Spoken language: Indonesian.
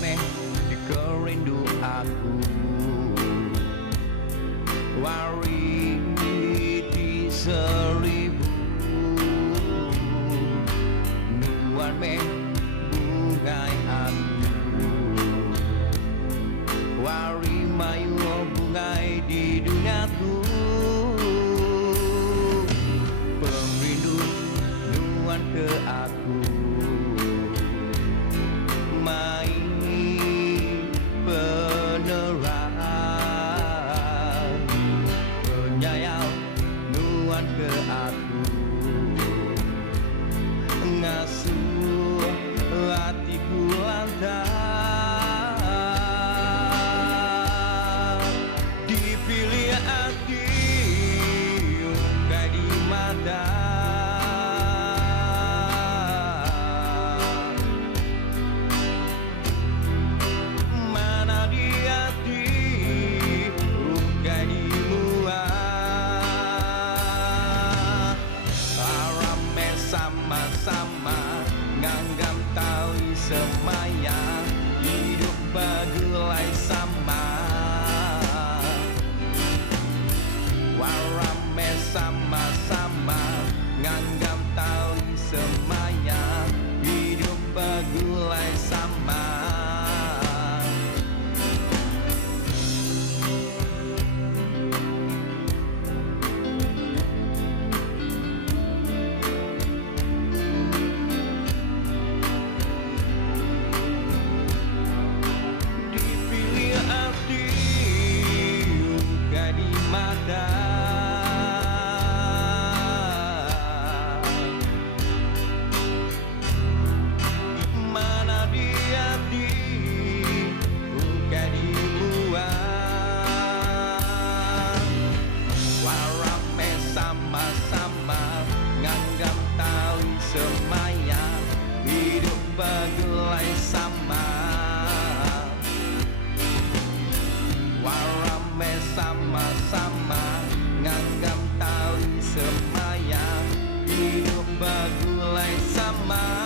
meh kerindu aku wari di seribu nuan meh bungai aku wari mayu bungai di duniaku perindu nuan ke aku ke aku ngasuh hatiku lantar dipilih hati kayak di mata mana di hati kayak di sama-sama nganggam tali semaya hidup bagulai sama warame sama-sama nganggam tali semaya hidup bagulai sama mana di hati bukan dibuang warame sama-sama nganggap tali semaya hidup bagulai sama warame sama-sama nganggap tali semaya hidup bagulai sama